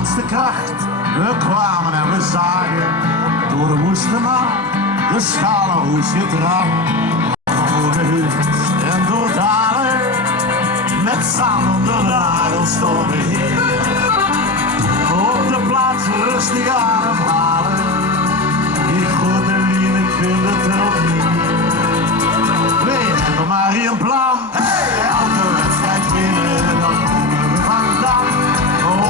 laatste kracht. We kwamen en we zagen door de woeste maag de schalen hoes gedragen. Voor de hut en door het halen met zand onder de nagels stonden heen. Op de plaats rustig ademhalen. Die grote lieden kunnen het ook niet. We hebben maar een plan. Elke wedstrijd winnen, dan komen we vandaan.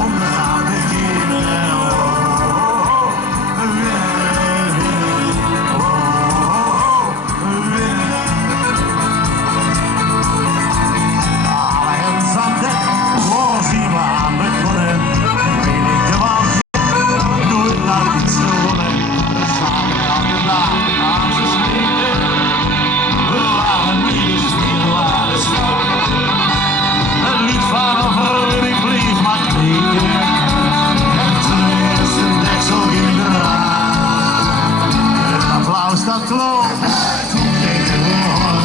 Onderaan beginnen. We winnen, we winnen. Alle hens aan dek, voor zien we aan de korren. Weet ik de man, nooit naar iets zonen. We samen elke dag aan ze smeren. We waren niet stil, we waren stil. Een lied van een verloren brief mag tegen. En toen is een deksel in de raam. Het applaus dat klonk, toen kregen we hoor.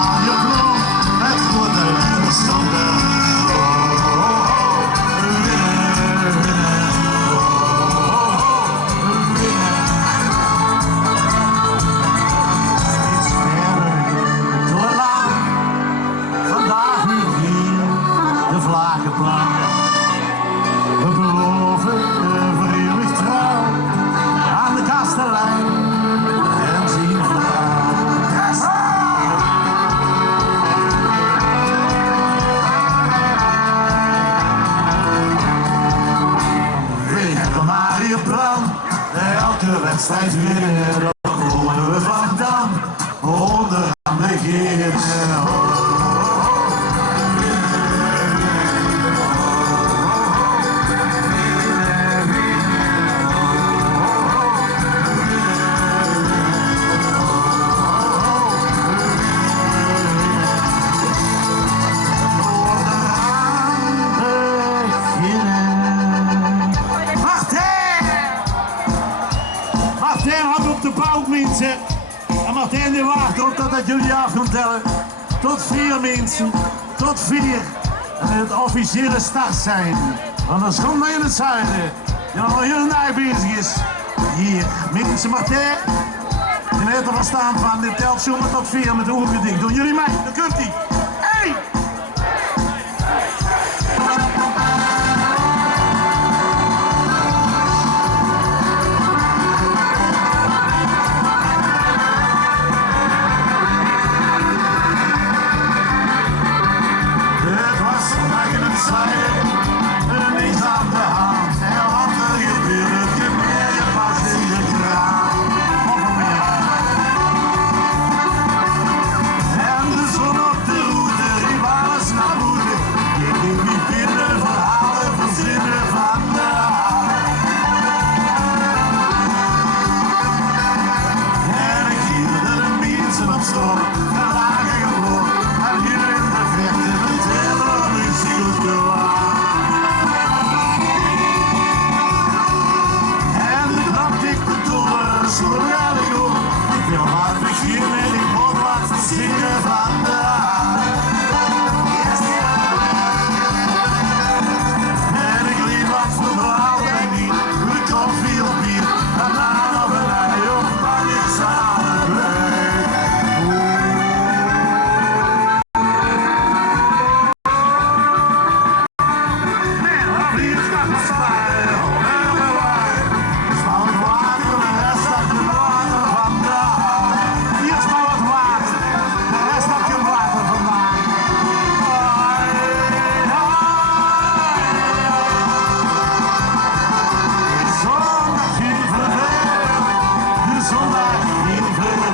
Aan je klonk, met grote letters stond er. We winnen, we winnen. We winnen. Steeds verder door het land. Vandaag nu hier de vlaggenplan. We beloven voor eeuwig trouw aan de kastelein en zien vrouw. We hebben maar je plan, elke wedstrijd winnen, dan komen we vandaan, onderaan beginnen. Martijn had op de bout mensen. En Martijn die wacht op dat jullie af gaan tellen. Tot 4 mensen. Tot 4. En het officiële start zijn. Want dan komt hij in het zuiden. Die al heel naai bezig is. Hier, mensen Martijn. Je hebt er verstaan van. Dit telt zomaar tot 4 met de ogen dicht. Doen jullie mee? Dan kunt hij. Hey! Niks aan de hand, en wat er gebeurt, je meer je pas in de kraan. En de zon op de route, riep alles naar boete. Ik doe niet binnen verhalen, verzinnen van de halen. En ik hielde de mensen op school, en lagen gewoon, en hier in de verte, met hele muziek goed gewoon. Ik wil maar beginnen, ik moet wat verzinnen vandaag. En ik liep wat verdwaald en niet, ik kom veel bier. Daarna nog een ei op, maar ik zal het weg. Nee, dan hier is dat wat zwaaien, en we waaien. Zal het water, de rest dat je water vandaag. Hier is maar wat water, de rest dat je water vandaag. De zondag ging verder, de zondag ging verder.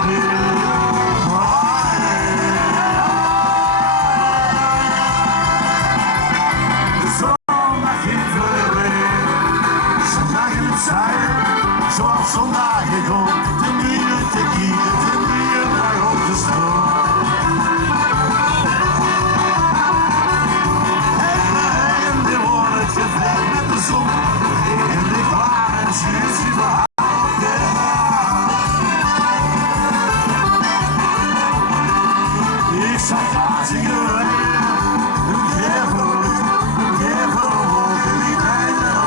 De zondag ging verder, zondag in het zuiden, zoals zondag gewoon, de muren te kieren, de muren naar op de stroom. En de woorden gevleid met de zon, en de klaar en schuurt je verhaal op de haan. Ik zag razige wegen, een geverlucht, een geverwolken die bijna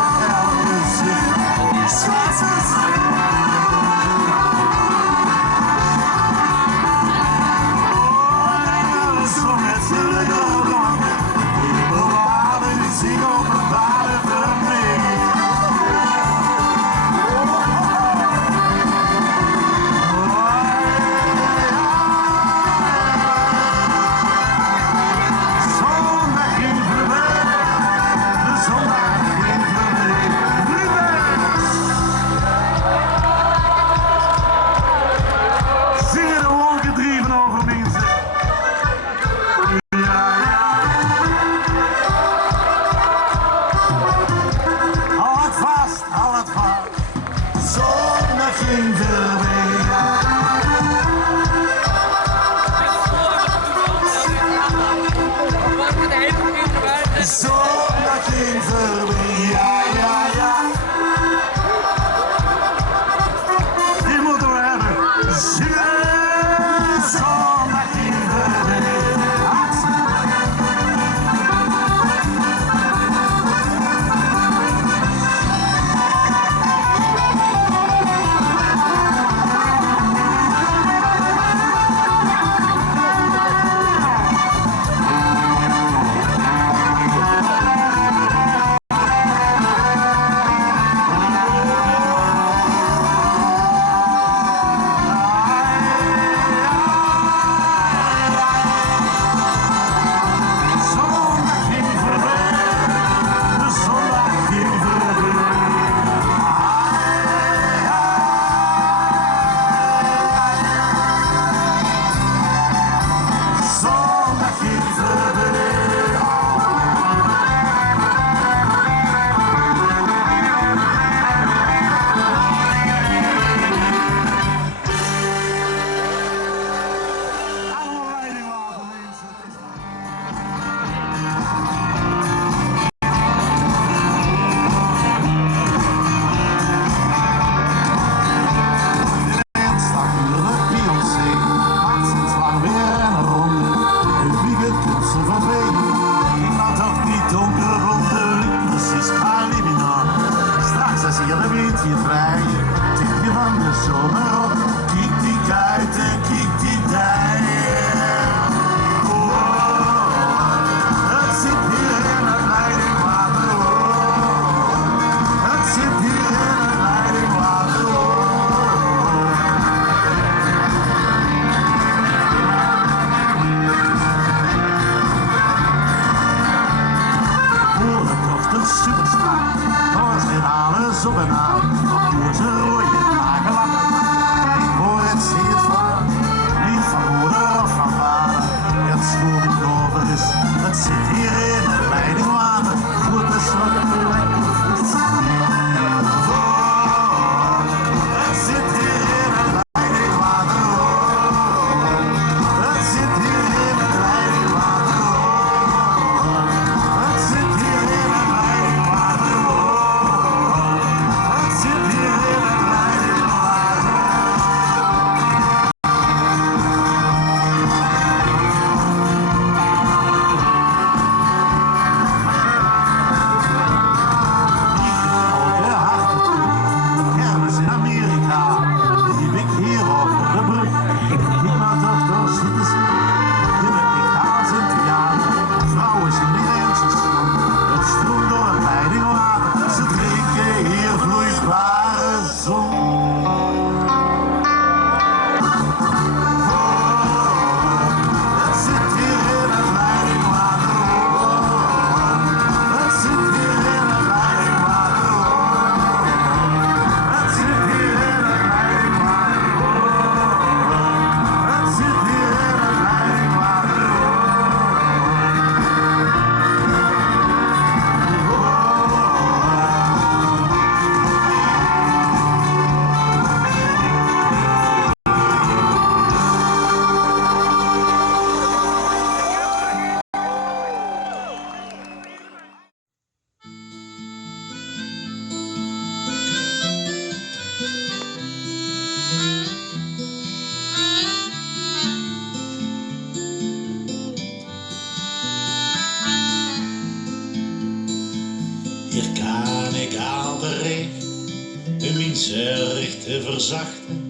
zorg te verzachten,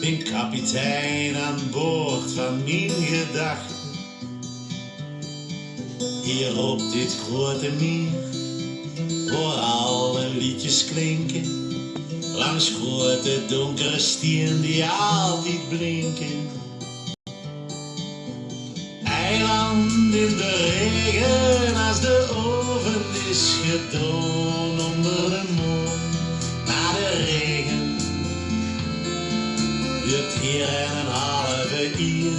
ben kapitein aan boord van mijn gedachten. Hier op dit grote meer, waar alle liedjes klinken, langs grote donkere stieren die altijd blinken. Eiland in de regen, als de oven is gedaan onder de maan, na de regen duurt hier en een halve uur,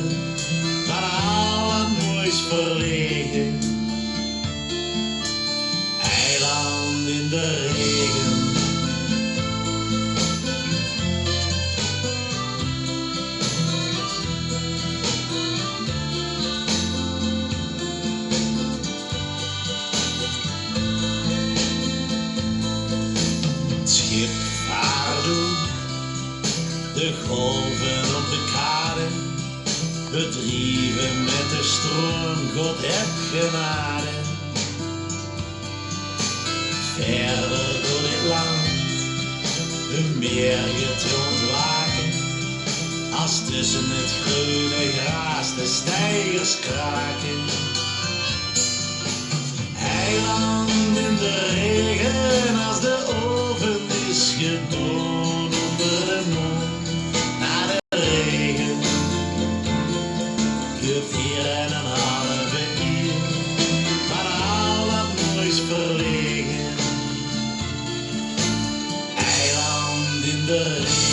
van al het moois verlegen. Eiland in de regen. Het schip vaart door, de golven op de kade, bedreven met de stroom, God heb genade. Verder door dit land, een meer te ontwaken, als tussen het groene gras de steigers kraken. Eiland in de regen, als de oven is gedaan onder de maan, na de regen duurt hier en een halve uur, van al dat moois verlegen. Eiland in de regen.